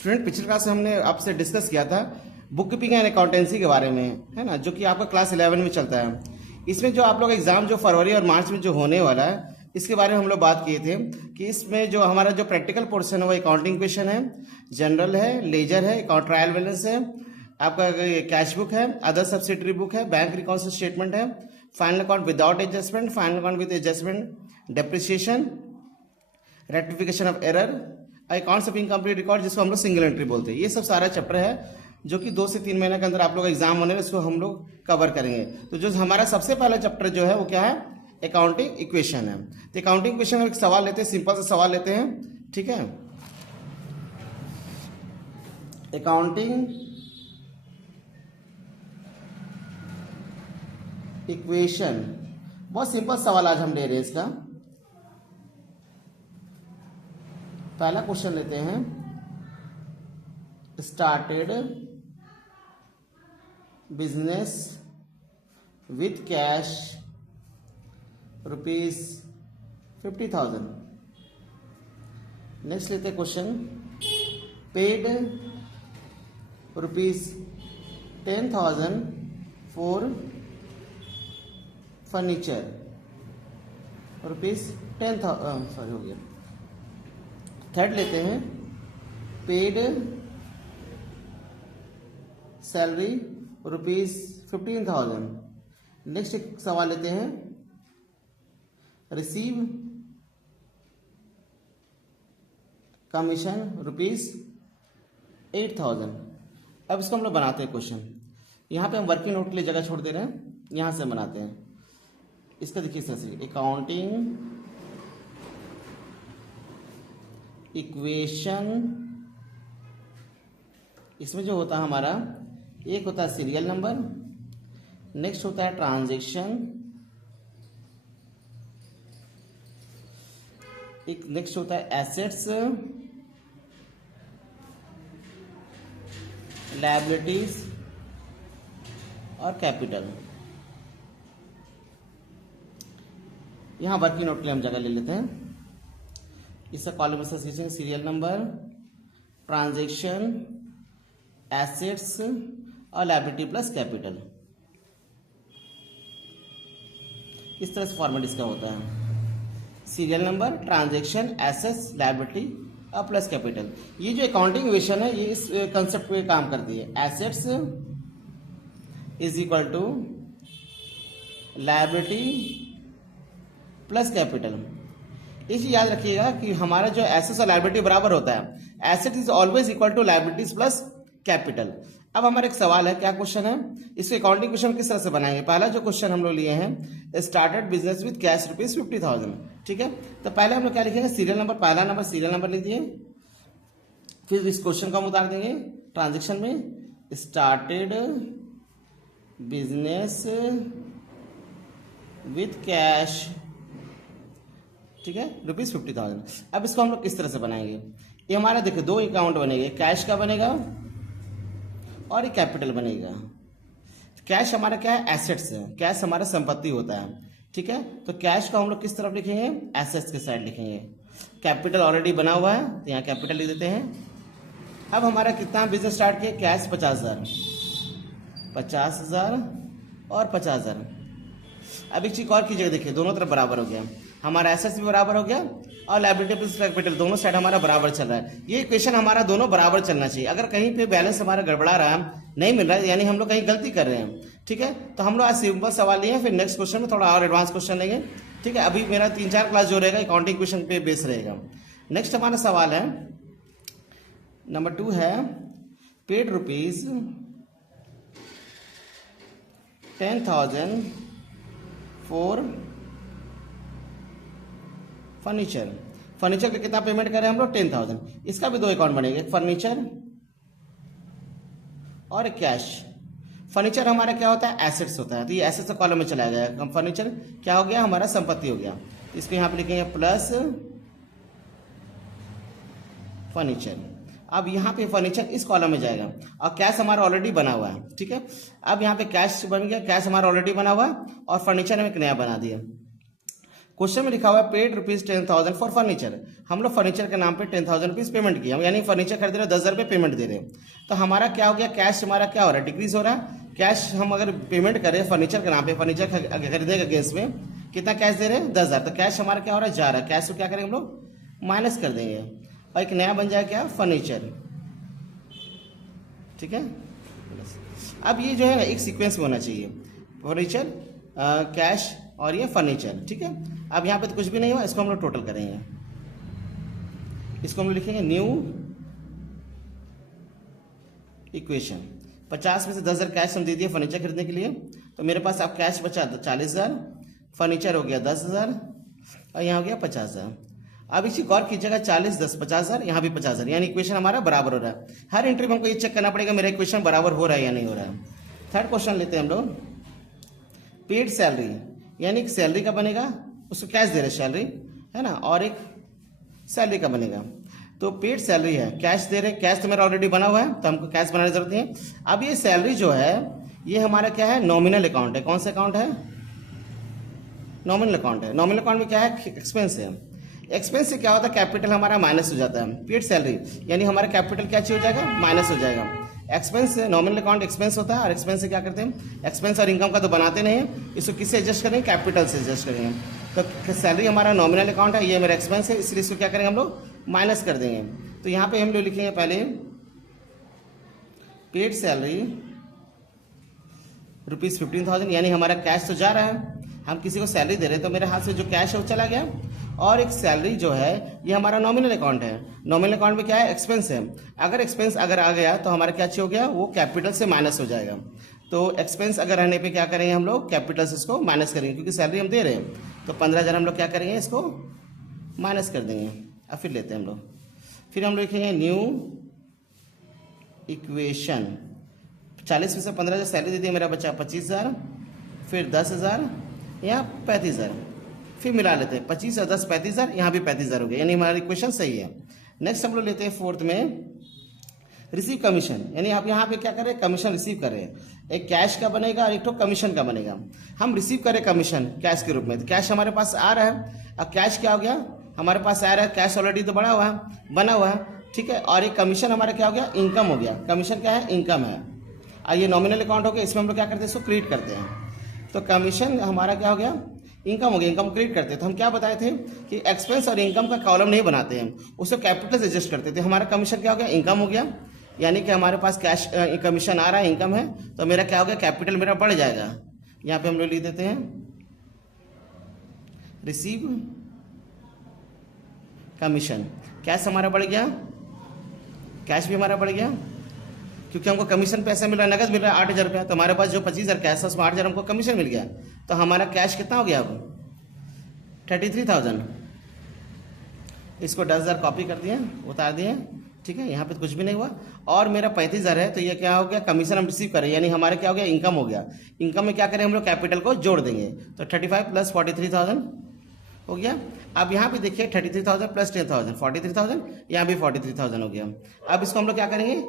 Student, पिछले class में हमने आपसे डिस्कस किया था बुक कीपिंग एंड अकाउंटेंसी के बारे में, है ना, जो कि आपका क्लास 11 में चलता है। इसमें जो आप लोग एग्जाम जो फरवरी और मार्च में जो होने वाला है, इसके बारे में हम लोग बात किए थे कि इसमें जो हमारा जो प्रैक्टिकल पोर्शन है वो अकाउंटिंग क्वेश्चन है, जनरल है, लेजर है, अकाउंट ट्रायल बैलेंस है, आपका कैश बुक है, अदर सब्सिडरी बुक है, बैंक रिकॉन्सिल स्टेटमेंट है, final account without adjustment, final account with adjustment, depreciation, rectification of error, accounts of incomplete record जिसको हम लोग सिंगल एंट्री बोलते हैं। ये सब सारा चैप्टर है जो कि 2 से 3 महीने के अंदर आप लोग एग्जाम होने में इसको हम लोग कवर करेंगे। तो जो हमारा सबसे पहला चैप्टर जो है वो क्या है, अकाउंटिंग इक्वेशन है। तो अकाउंटिंग इक्वेशन में एक सवाल लेते हैं, सिंपल सा सवाल लेते हैं, ठीक है। अकाउंटिंग इक्वेशन, बहुत सिंपल सवाल आज हम ले रहे हैं इसका। पहला क्वेश्चन लेते हैं, started business with cash ₹50,000। Next लेते हैं question, paid ₹10,000 for furniture, ₹10,000 sorry हो गया। थर्ड लेते हैं, पेड सैलरी ₹15,000। नेक्स्ट एक सवाल लेते हैं, रिसीव कमीशन ₹8,000। अब इसको हम लोग बनाते हैं क्वेश्चन। यहाँ पे हम वर्किंग नोट के लिए जगह छोड़ दे रहे हैं, यहाँ से बनाते हैं। इसका देखिए सर, अकाउंटिंग इक्वेशन, इसमें जो होता है हमारा, एक होता है सीरियल नंबर, नेक्स्ट होता है ट्रांजैक्शन, एक नेक्स्ट होता है एसेट्स, लायबिलिटीज और कैपिटल। यहां वर्किंग नोट के लिए हम जगह ले लेते हैं। इसका column serial number, transaction, assets और लायबिलिटी प्लस कैपिटल। इस तरह से फॉर्मेट इसका होता है, serial number, transaction, assets, liability और प्लस कैपिटल। ये जो अकाउंटिंग इक्वेशन है ये इस कंसेप्ट पे काम करती है। Assets is equal to liability plus capital. इसे याद रखिएगा कि हमारा जो एसेट्स और लायबिलिटी बराबर होता है, asset is always equal to liabilities plus capital. अब हमारा एक सवाल है, क्या क्वेश्चन है, इसके अकाउंटिंग क्वेश्चन किस तरह से बनाएंगे। पहला जो क्वेश्चन हम लोग लिए हैं, स्टार्टेड बिजनेस विद कैश ₹50,000, ठीक है। तो पहले हम लोग क्या लिखेंगे, सीरियल नंबर, पहला नंबर सीरियल नंबर लिख दिए, फिर इस क्वेश्चन को हम उतार देंगे ट्रांजेक्शन में, स्टार्टेड बिजनेस विथ कैश, ठीक है, ₹50,000। अब इसको हम लोग किस तरह से बनाएंगे, ये हमारा देखिए 2 अकाउंट बनेंगे, कैश का बनेगा और एक कैपिटल बनेगा। कैश हमारा क्या है, एसेट्स है, कैश हमारा संपत्ति होता है, ठीक है। तो कैश को हम लोग किस तरफ लिखेंगे, एसेट्स के साइड लिखेंगे। कैपिटल ऑलरेडी बना हुआ है तो यहाँ कैपिटल लिख देते हैं। अब हमारा कितना बिजनेस स्टार्ट किया, कैश 50,000 और 50,000। अब एक चीज और की जगह देखिए, दोनों तरफ बराबर हो गया, हमारा एसेट्स भी बराबर हो गया और लायबिलिटी प्लस कैपिटल दोनों साइड हमारा बराबर चल रहा है। ये इक्वेशन हमारा दोनों बराबर चलना चाहिए। अगर कहीं पे बैलेंस हमारा गड़बड़ा रहा है, नहीं मिल रहा है, यानी हम लोग कहीं गलती कर रहे हैं, ठीक है। तो हम लोग आज सिंपल सवाल लिए हैं, फिर नेक्स्ट क्वेश्चन में थोड़ा और एडवांस क्वेश्चन लेंगे, ठीक है। अभी मेरा 3-4 क्लास जो रहेगा अकाउंटिंग क्वेश्चन पे बेस रहेगा। नेक्स्ट हमारा सवाल है नंबर 2 है, पेड ₹10,000 फॉर फर्नीचर। फर्नीचर का कितना पेमेंट करें हम लोग, 10,000। इसका भी 2 अकाउंट बनेंगे, एक फर्नीचर और एक कैश। फर्नीचर हमारा क्या होता है, एसेट्स होता है, तो ये एसेट्स कॉलम में चला गया। फर्नीचर क्या हो गया, हमारा संपत्ति हो गया, तो इसको यहाँ पे लिखेंगे प्लस फर्नीचर। अब यहाँ पे फर्नीचर इस कॉलम में जाएगा और कैश हमारा ऑलरेडी बना हुआ है, ठीक है। अब यहाँ पे कैश बन गया, कैश हमारा ऑलरेडी बना हुआ है और फर्नीचर में एक नया बना दिया। क्वेश्चन में लिखा हुआ है पेड ₹10,000 फॉर फर्नीचर। हम लोग फर्नीचर के नाम पे ₹10,000 पेमेंट किया, यानी फर्नीचर खरीद रहे 10,000 रुपये पेमेंट दे रहे हैं। तो हमारा क्या हो गया, कैश हमारा क्या हो रहा है, डिक्रीज हो रहा है। कैश हम अगर पेमेंट करें फर्नीचर के नाम पे, फर्नीचर खरीदने के अगेंस्ट में कितना कैश दे रहे हैं, 10,000। तो कैश हमारा क्या हो रहा है, जा रहा है। कैश को क्या करेंगे हम लोग, माइनस कर देंगे और एक नया बन जाएगा क्या, फर्नीचर। ठीक है। अब ये जो है ना एक सीक्वेंस में होना चाहिए, फर्नीचर, कैश और ये फर्नीचर। ठीक है। अब यहाँ पे तो कुछ भी नहीं हुआ, इसको हम लोग टोटल करेंगे। इसको हम लोग लिखेंगे न्यू इक्वेशन। 50 में से 10,000 कैश हम दे दिए फर्नीचर खरीदने के लिए, तो मेरे पास अब कैश बचा 40,000, फर्नीचर हो गया 10,000 और यहाँ हो गया 50,000। अब इसी गौर कीजिएगा, 40, 10, 50,000, यहाँ भी 50,000, यानी इक्वेशन हमारा बराबर हो रहा है। हर एंट्री में हमको ये चेक करना पड़ेगा मेरा इक्वेशन बराबर हो रहा है या नहीं हो रहा है। थर्ड क्वेश्चन लेते हैं हम लोग, पेड सैलरी, यानी एक सैलरी का बनेगा, उसको कैश दे रहे सैलरी है ना, और एक सैलरी का बनेगा। तो पेड सैलरी है, कैश दे रहे, कैश तो मेरा ऑलरेडी बना हुआ है तो हमको कैश बनाने की जरूरत नहीं है। अब ये सैलरी जो है ये हमारा क्या है, नॉमिनल अकाउंट है। कौन सा अकाउंट है, नॉमिनल अकाउंट है। नॉमिनल अकाउंट में क्या है, एक्सपेंस है। एक्सपेंस से क्या होता है, कैपिटल हमारा माइनस हो जाता है। पेड सैलरी यानी हमारा कैपिटल क्या हो जाएगा, माइनस हो जाएगा। एक्सपेंस से, नॉमिनल अकाउंट एक्सपेंस होता है और एक्सपेंस से क्या करते हैं, एक्सपेंस और इनकम का तो बनाते नहीं है, इसको किससे एडजस्ट करेंगे, कैपिटल से एडजस्ट करेंगे। तो सैलरी हमारा नॉमिनल अकाउंट है, ये मेरा एक्सपेंस है, इसलिए इसको क्या करेंगे हम लोग, माइनस कर देंगे। तो यहाँ पे हम लोग लिखेंगे पहले पेड सैलरी ₹15,000, यानी हमारा कैश तो जा रहा है, हम किसी को सैलरी दे रहे हैं तो मेरे हाथ से जो कैश है वो चला गया। और एक सैलरी जो है ये हमारा नॉमिनल अकाउंट है। नॉमिनल अकाउंट में क्या है, एक्सपेंस है। अगर एक्सपेंस अगर आ गया तो हमारा क्या हो गया, वो कैपिटल से माइनस हो जाएगा। तो एक्सपेंस अगर रहने पे क्या करेंगे हम लोग, कैपिटल से इसको माइनस करेंगे, क्योंकि सैलरी हम दे रहे हैं। तो 15,000 हम लोग क्या करेंगे, इसको माइनस कर देंगे। अब फिर लेते हैं हम लोग, फिर हम लोग लिखेंगे न्यू इक्वेशन। 40 में से 15,000 सैलरी दे दी, मेरा बचा 25,000, फिर 10,000, यहाँ 35,000, फिर मिला लेते हैं 25 और 10 35,000, यहाँ भी 35,000 हो गया, यानी हमारा इक्वेशन सही है। नेक्स्ट हम लोग लेते हैं फोर्थ में रिसीव कमीशन, यानी आप यहाँ पे क्या करें, कमीशन रिसीव करें। एक कैश का बनेगा और एक तो कमीशन का बनेगा। हम रिसीव करें कमीशन कैश के रूप में, तो कैश हमारे पास आ रहा है। अब कैश क्या हो गया, हमारे पास आ रहा है, कैश ऑलरेडी तो बना हुआ है, ठीक है। और एक कमीशन हमारा क्या हो गया, इनकम हो गया। कमीशन क्या है, इनकम है। और ये नॉमिनल अकाउंट हो गया, इसमें हम लोग क्या करते हैं, इसको क्रिएट करते हैं। तो कमीशन हमारा क्या हो गया, इनकम हो गया। इनकम क्रिएट करते थे, हम क्या बताए थे कि एक्सपेंस और इनकम का कॉलम नहीं बनाते हैं, उसको कैपिटल से एडजस्ट करते थे। हमारा कमीशन क्या हो गया, इनकम हो गया, यानी कि हमारे पास कैश कमीशन आ रहा है, इनकम है, तो मेरा क्या हो गया, कैपिटल मेरा बढ़ जाएगा। यहाँ पे हम लोग लिख देते हैं रिसीव कमीशन। कैश हमारा बढ़ गया, कैश भी हमारा बढ़ गया, क्योंकि हमको कमीशन पैसा मिल रहा है, नगद मिल रहा है 8,000 रुपया। तो हमारे पास जो 25,000 कैश है उसमें 8,000 हमको कमीशन मिल गया। तो हमारा कैश कितना हो गया, अब 33,000। इसको 10,000 कॉपी कर दिए, उतार दिए, ठीक है। यहाँ पे तो कुछ भी नहीं हुआ। और मेरा 35,000 है, तो ये क्या हो गया, कमीशन हम रिसीव करें, यानी हमारे क्या हो गया, इनकम हो गया। इनकम में क्या करें हम लोग, कैपिटल को जोड़ देंगे। तो 35 + 43,000 हो गया। अब यहाँ पे देखिए 33,000 + 10,000 43,000, यहाँ भी 43,000 हो गया। अब इसको हम लोग क्या करेंगे,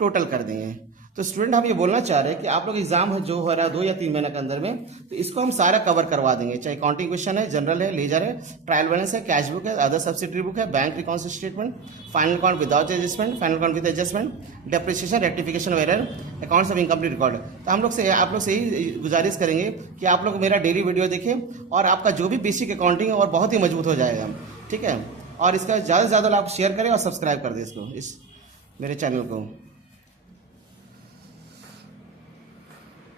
टोटल कर देंगे। तो स्टूडेंट हम ये बोलना चाह रहे हैं कि आप लोग एग्जाम है जो हो रहा है 2 या 3 महीने के अंदर में, तो इसको हम सारा कवर करवा देंगे। चाहे अकाउंटिंग क्वेश्चन है, जनरल है, लेजर है, ट्रायल बैलेंस है, कैश बुक है, अदर सब्सिडरी बुक है, bank reconcile statement, final account without adjustment, final account with adjustment, depreciation, rectification of error, accounts of incomplete record. तो हम लोग से आप लोग से ही गुजारिश करेंगे कि आप लोग मेरा डेली वीडियो देखें और आपका जो भी बेसिक अकाउंटिंग है और बहुत ही मजबूत हो जाएगा, ठीक है। और इसका ज़्यादा से ज़्यादा आप शेयर करें और सब्सक्राइब कर दें इसको, इस मेरे चैनल को।